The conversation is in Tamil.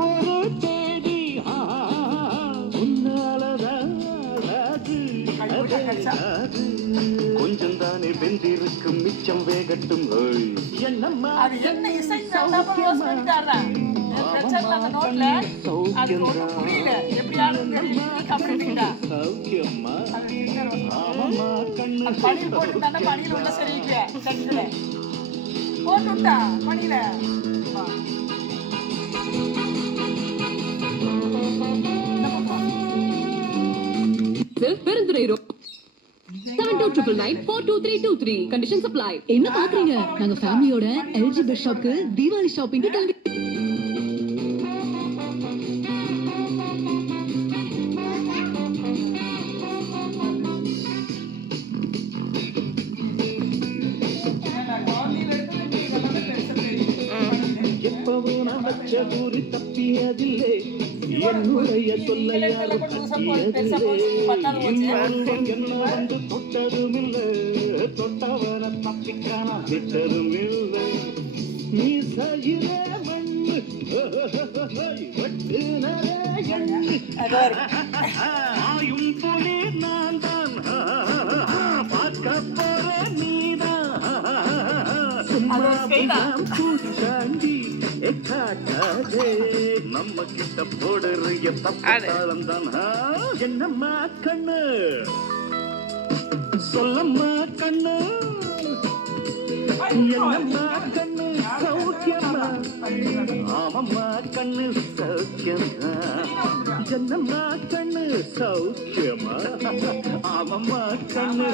ஒரு தேடி உன்னாலதான் கொஞ்சம் தானே வெந்திருக்கும் மிச்சம் வேகட்டும் என்னம்மா அது என்ன இசை சொல்லிட்டாரா அந்த நோட்ல அது புரியல எப்படியாவது கம்ப்ளீட்டா சௌக்கியம்மா பணியில் போட்டுட்டானா பணியில் உள்ள சரியில்லை சட்டுல போட்டுட்டா பணியில பெருந்துறை ரோட் 7299942323 கண்டிஷன்ஸ் அப்ளை. என்ன பாக்குறீங்க? நாங்க ஃபேமிலியோட LG பெஸ்ட் ஷாப்க்கு தீபாவளி ஷாப்பிங்க்கு கிளம்பி எப்பவும் நான் வச்ச கூறி தப்பியதில்லை என்னுடைய சொல்ல யாரும் என்ன வந்து தொட்டதும் இல்லை தொட்டவரை தப்பிக்கான விட்டதும் இல்லை நீ செய்கிற மண்ணு வெட்டு ஆயும் போலே நான் தான் பார்க்க போற நீதான் பூச்சாண்டி நம்ம கிட்ட போடுறிய தப்பாளம் தான் என்னம்மா கண்ணு சொல்லம்மா கண்ணு என்னம்மா கண்ணு சௌக்கியம்மா ஆமம்மா கண்ணு சௌக்கியம்மா என்னம்மா கண்ணு சௌக்கியம்மா ஆமம்மா கண்ணு